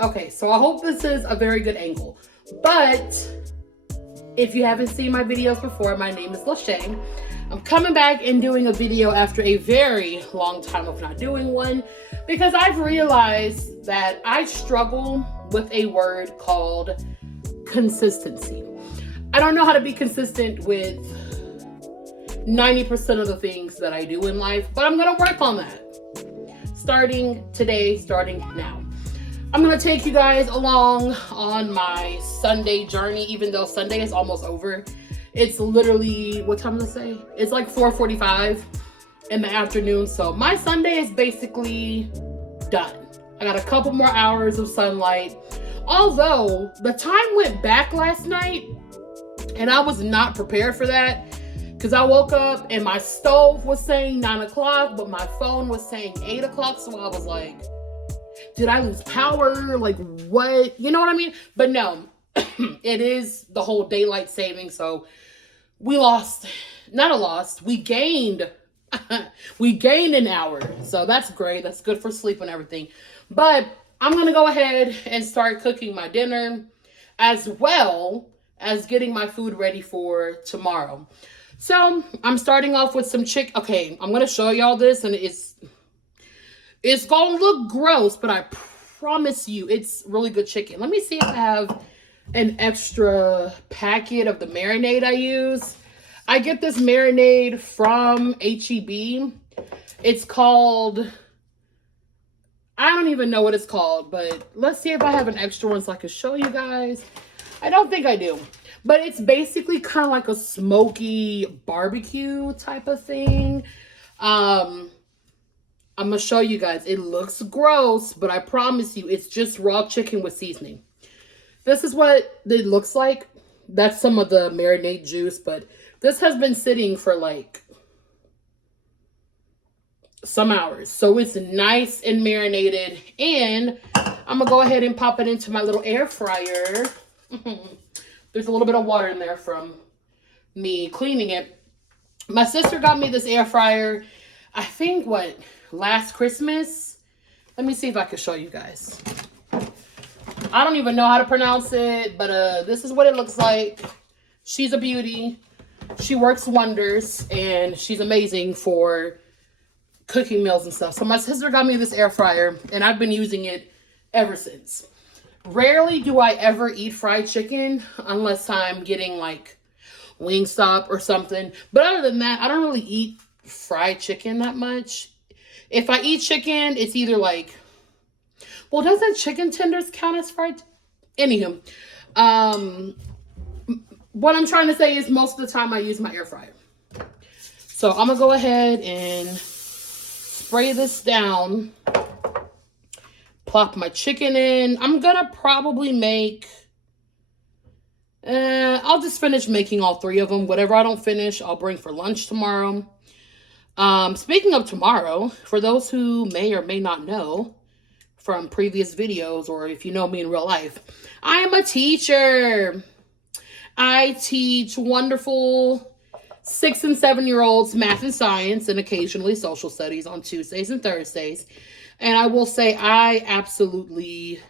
Okay, so I hope this is a very good angle. But if you haven't seen my videos before, my name is Lachey. I'm coming back and doing a video after a very long time of not doing one because I've realized that I struggle with a word called consistency. I don't know how to be consistent with 90% of the things that I do in life, but I'm gonna work on that. Starting today, starting now. I'm gonna take you guys along on my Sunday journey, even though Sunday is almost over. It's literally, what time does it say? It's like 4:45 in the afternoon. So my Sunday is basically done. I got a couple more hours of sunlight. Although the time went back last night and I was not prepared for that because I woke up and my stove was saying 9 o'clock, but my phone was saying 8 o'clock. So I was like, did I lose power? Like what? You know what I mean? But no, it is the whole daylight saving. So we gained an hour. So that's great. That's good for sleep and everything. But I'm going to go ahead and start cooking my dinner as well as getting my food ready for tomorrow. So I'm starting off with some chicken. Okay, I'm going to show y'all this and it's going to look gross, but I promise you it's really good chicken. Let me see if I have an extra packet of the marinade I use. I get this marinade from H-E-B. It's called, I don't even know what it's called, but let's see if I have an extra one so I can show you guys. I don't think I do, but it's basically kind of like a smoky barbecue type of thing. I'm going to show you guys. It looks gross, but I promise you it's just raw chicken with seasoning. This is what it looks like. That's some of the marinade juice, but this has been sitting for like some hours. So it's nice and marinated. And I'm going to go ahead and pop it into my little air fryer. There's a little bit of water in there from me cleaning it. My sister got me this air fryer, I think, last Christmas. Let me see if I can show you guys. I don't even know how to pronounce it, but this is what it looks like. She's a beauty. She works wonders, and she's amazing for cooking meals and stuff. So my sister got me this air fryer, and I've been using it ever since. Rarely do I ever eat fried chicken unless I'm getting like Wingstop or something. But other than that, I don't really eat fried chicken that much. If I eat chicken, it's either like, well, doesn't chicken tenders count as fried? Anywho, what I'm trying to say is most of the time I use my air fryer. So I'm going to go ahead and spray this down. Plop my chicken in. I'm going to probably make, I'll just finish making all three of them. Whatever I don't finish, I'll bring for lunch tomorrow. Speaking of tomorrow, for those who may or may not know from previous videos, or if you know me in real life, I am a teacher. I teach wonderful 6 and 7-year-olds math and science and occasionally social studies on Tuesdays and Thursdays. And I will say I absolutely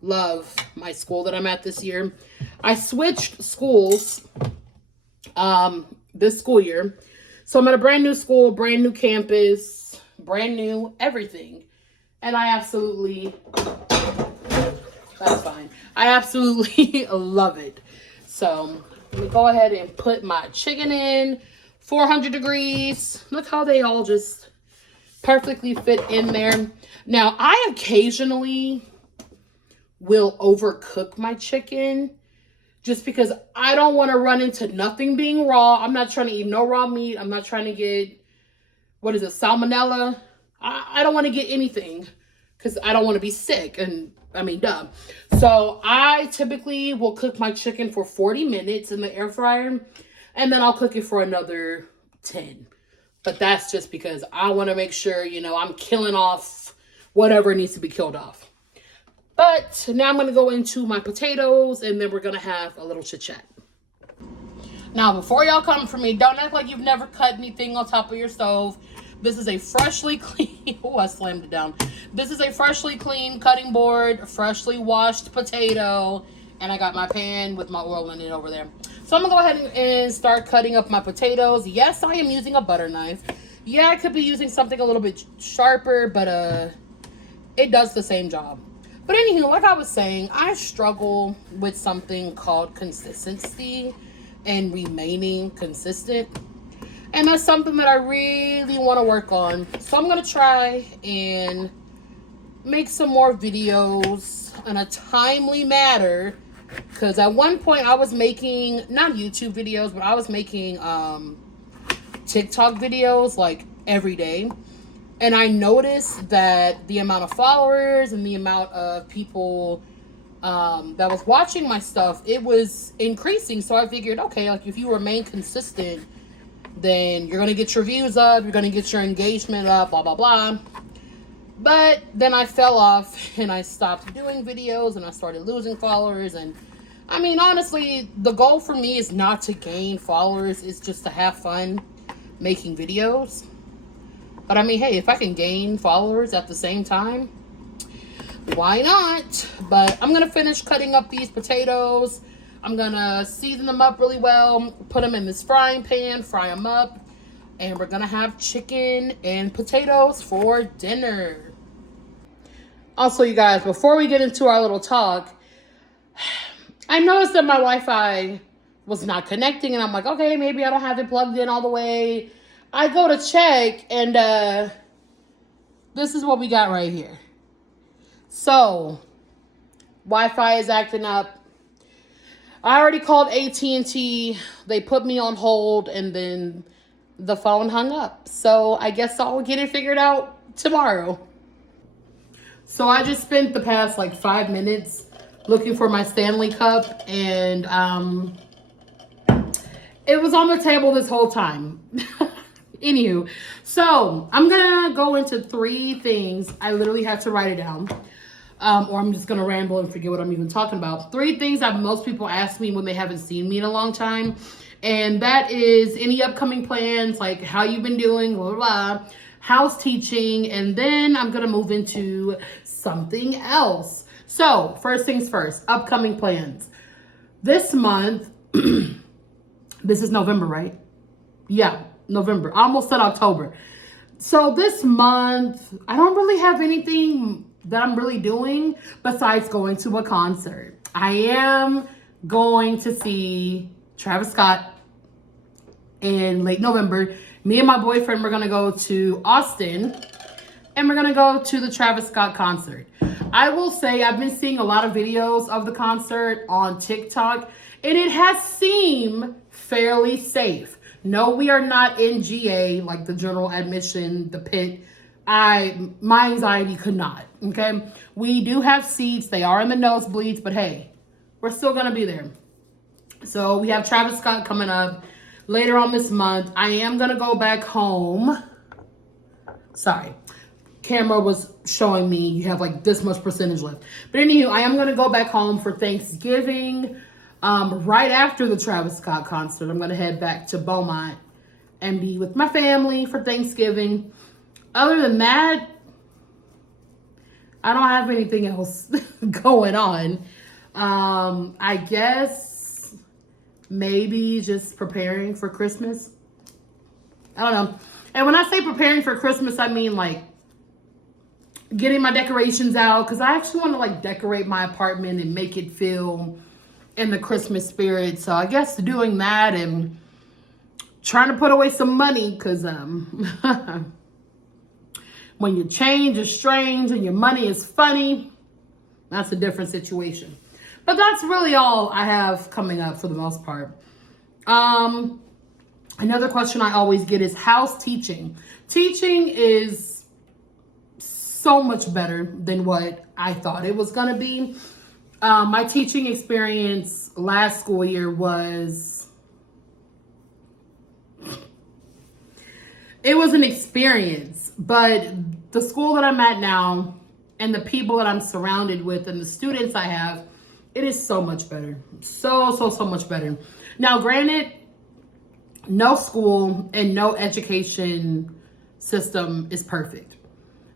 love my school that I'm at this year. I switched schools this school year. So I'm at a brand new school, brand new campus, brand new everything. And I absolutely, that's fine. I absolutely love it. So let me go ahead and put my chicken in, 400 degrees. Look how they all just perfectly fit in there. Now, I occasionally will overcook my chicken just because I don't want to run into nothing being raw. I'm not trying to eat no raw meat. I'm not trying to get, salmonella. I don't want to get anything because I don't want to be sick. And I mean, duh. So I typically will cook my chicken for 40 minutes in the air fryer, and then I'll cook it for another 10. But that's just because I want to make sure, I'm killing off whatever needs to be killed off. But now I'm going to go into my potatoes, and then we're going to have a little chit chat. Now, before y'all come for me, don't act like you've never cut anything on top of your stove. This is a freshly clean, oh, I slammed it down. This is a freshly clean cutting board, freshly washed potato, and I got my pan with my oil in it over there. So I'm gonna go ahead and start cutting up my potatoes. Yes, I am using a butter knife. Yeah, I could be using something a little bit sharper, but it does the same job. But anywho, like I was saying, I struggle with something called consistency and remaining consistent. And that's something that I really want to work on. So I'm going to try and make some more videos in a timely manner. Because at one point I was making, not YouTube videos, but I was making TikTok videos like every day. And I noticed that the amount of followers and the amount of people that was watching my stuff, it was increasing. So I figured, okay, like if you remain consistent, then you're going to get your views up, you're going to get your engagement up, blah, blah, blah. But then I fell off and I stopped doing videos and I started losing followers. And I mean, honestly, the goal for me is not to gain followers. It's just to have fun making videos. But I mean, hey, if I can gain followers at the same time, why not? But I'm going to finish cutting up these potatoes. I'm going to season them up really well, put them in this frying pan, fry them up, and we're going to have chicken and potatoes for dinner. Also, you guys, before we get into our little talk, I noticed that my Wi-Fi was not connecting, and I'm like, okay, maybe I don't have it plugged in all the way. I go to check, and this is what we got right here. So, Wi-Fi is acting up. I already called AT&T. They put me on hold, and then the phone hung up. So I guess I'll get it figured out tomorrow. So I just spent the past like 5 minutes looking for my Stanley Cup, and it was on the table this whole time. Anywho, so I'm gonna go into 3 things. I literally had to write it down. Or I'm just going to ramble and forget what I'm even talking about. 3 things that most people ask me when they haven't seen me in a long time. And that is any upcoming plans, like how you've been doing, blah, blah, blah, house teaching. And then I'm going to move into something else. So first things first, upcoming plans. This month, this is November, right? Yeah, November. I almost said October. So this month, I don't really have anything that I'm really doing besides going to a concert. I am going to see Travis Scott in late November. Me and my boyfriend, we're gonna go to Austin and we're gonna go to the Travis Scott concert. I will say I've been seeing a lot of videos of the concert on TikTok and it has seemed fairly safe. No, we are not in GA, like the general admission, the pit. My anxiety could not, okay? We do have seats. They are in the nosebleeds, but hey, we're still going to be there. So we have Travis Scott coming up later on this month. I am going to go back home. Sorry. Camera was showing me you have like this much percentage left. But anywho, I am going to go back home for Thanksgiving. Right after the Travis Scott concert, I'm going to head back to Beaumont and be with my family for Thanksgiving. Other than that, I don't have anything else going on. I guess maybe just preparing for Christmas. I don't know. And when I say preparing for Christmas, I mean like getting my decorations out because I actually want to like decorate my apartment and make it feel in the Christmas spirit. So I guess doing that and trying to put away some money because when your change is strange and your money is funny, that's a different situation. But that's really all I have coming up for the most part. Another question I always get is house teaching. Teaching is so much better than what I thought it was going to be. My teaching experience last school year was an experience, but the school that I'm at now and the people that I'm surrounded with and the students I have, it is so much better. So much better. Now, granted, no school and no education system is perfect.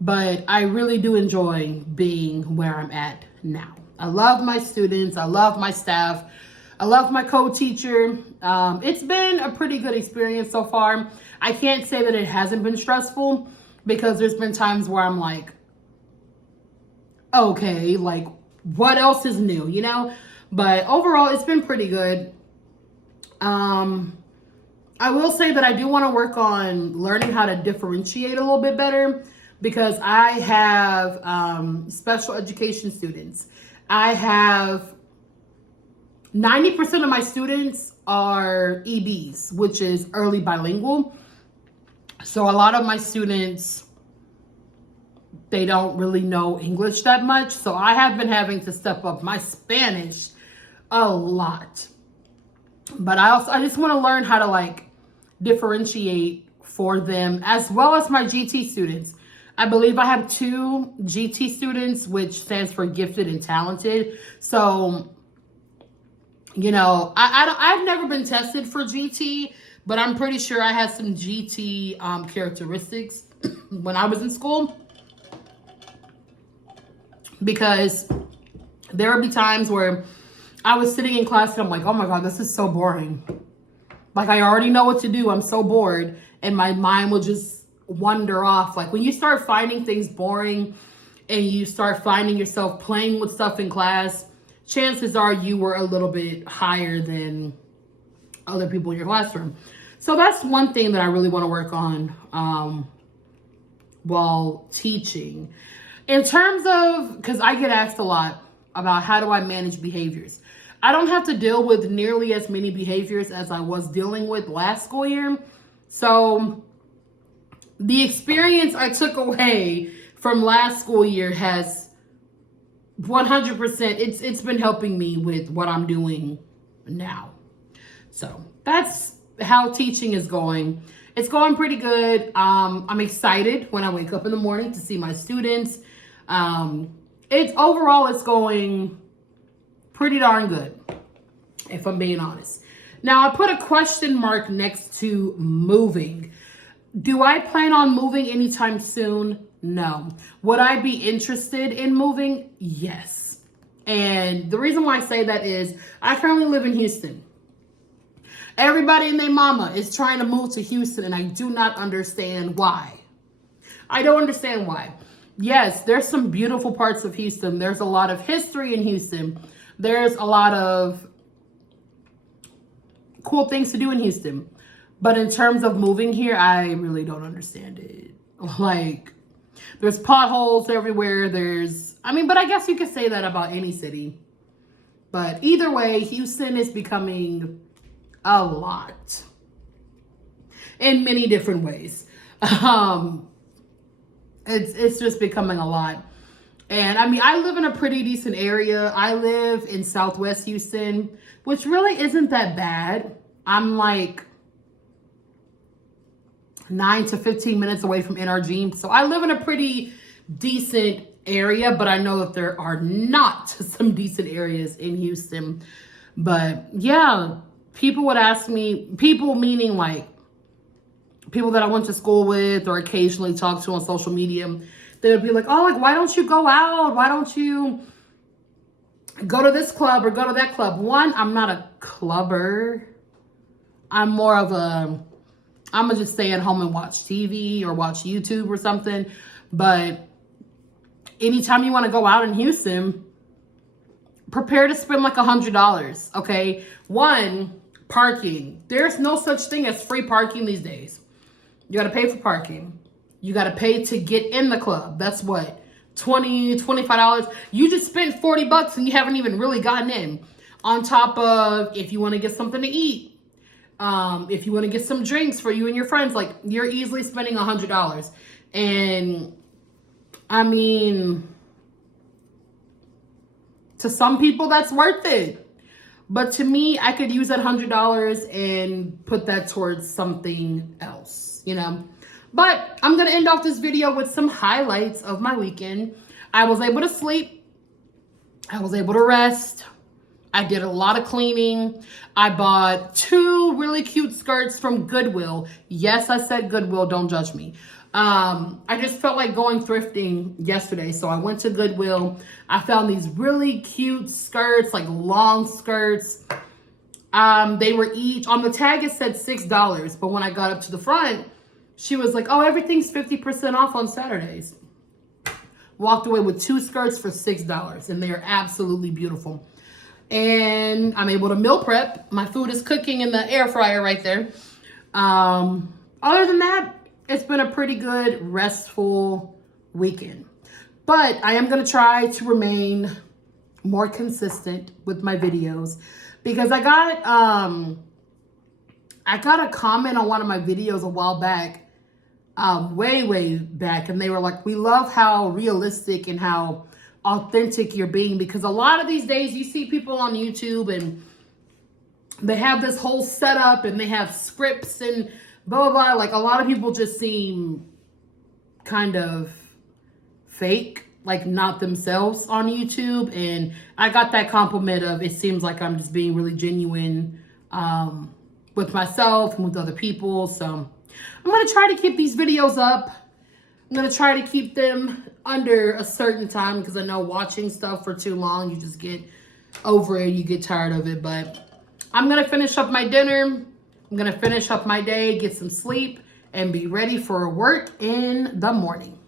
But I really do enjoy being where I'm at now. I love my students. I love my staff. I love my co-teacher. It's been a pretty good experience so far. I can't say that it hasn't been stressful because there's been times where I'm like, okay, like what else is new, you know? But overall, it's been pretty good. I will say that I do want to work on learning how to differentiate a little bit better because I have special education students. I have 90% of my students are EBs, which is early bilingual. So a lot of my students, they don't really know English that much. So I have been having to step up my Spanish a lot. But I just want to learn how to like differentiate for them as well as my GT students. I believe I have 2 GT students, which stands for gifted and talented. So, you know, I've never been tested for GT, but I'm pretty sure I had some GT characteristics when I was in school. Because there would be times where I was sitting in class and I'm like, oh my God, this is so boring. Like I already know what to do. I'm so bored. And my mind will just wander off. Like when you start finding things boring and you start finding yourself playing with stuff in class, chances are you were a little bit higher than other people in your classroom. So that's one thing that I really want to work on while teaching. In terms of, because I get asked a lot about how do I manage behaviors. I don't have to deal with nearly as many behaviors as I was dealing with last school year. So the experience I took away from last school year has 100%, it's been helping me with what I'm doing now. So that's how teaching is going. It's going pretty good. I'm excited when I wake up in the morning to see my students. It's going pretty darn good, if I'm being honest. Now, I put a question mark next to moving. Do I plan on moving anytime soon? No. Would I be interested in moving? Yes. And the reason why I say that is I currently live in Houston. Everybody and their mama is trying to move to Houston, and I do not understand why. I don't understand why. Yes, there's some beautiful parts of Houston. There's a lot of history in Houston. There's a lot of cool things to do in Houston. But in terms of moving here, I really don't understand it. Like, there's potholes everywhere. But I guess you could say that about any city. But either way, Houston is becoming a lot in many different ways. It's just becoming a lot. And I mean, I live in a pretty decent area. I live in Southwest Houston, which really isn't that bad. I'm like 9 to 15 minutes away from NRG. So I live in a pretty decent area, but I know that there are not some decent areas in Houston. But yeah, people would ask me, people meaning like people that I went to school with or occasionally talk to on social media, they would be like, oh, like, why don't you go out? Why don't you go to this club or go to that club? One, I'm not a clubber. I'm more of I'm gonna just stay at home and watch TV or watch YouTube or something. But anytime you want to go out in Houston, prepare to spend like $100, okay? One, parking. There's no such thing as free parking these days. You got to pay for parking. You got to pay to get in the club. That's what, $20, $25. You just spent $40 and you haven't even really gotten in. On top of if you want to get something to eat, if you want to get some drinks for you and your friends, like you're easily spending $100. And I mean, to some people that's worth it. But to me, I could use that $100 and put that towards something else, you know. But I'm going to end off this video with some highlights of my weekend. I was able to sleep. I was able to rest. I did a lot of cleaning. I bought 2 really cute skirts from Goodwill. Yes, I said Goodwill. Don't judge me. I just felt like going thrifting yesterday. So I went to Goodwill. I found these really cute skirts, like long skirts. They were each, on the tag it said $6, but when I got up to the front, she was like, oh, everything's 50% off on Saturdays. Walked away with 2 skirts for $6, and they are absolutely beautiful. And I'm able to meal prep. My food is cooking in the air fryer right there. Other than that, it's been a pretty good, restful weekend. But I am going to try to remain more consistent with my videos, because I got a comment on one of my videos a while back, way back, and they were like, we love how realistic and how authentic you're being, because a lot of these days you see people on YouTube and they have this whole setup and they have scripts and blah, blah, blah. Like, a lot of people just seem kind of fake, like not themselves on YouTube. And I got that compliment of, it seems like I'm just being really genuine with myself and with other people. So I'm going to try to keep these videos up. I'm going to try to keep them under a certain time, because I know watching stuff for too long, you just get over it, you get tired of it. But I'm going to finish up my dinner. I'm going to finish up my day, get some sleep, and be ready for work in the morning.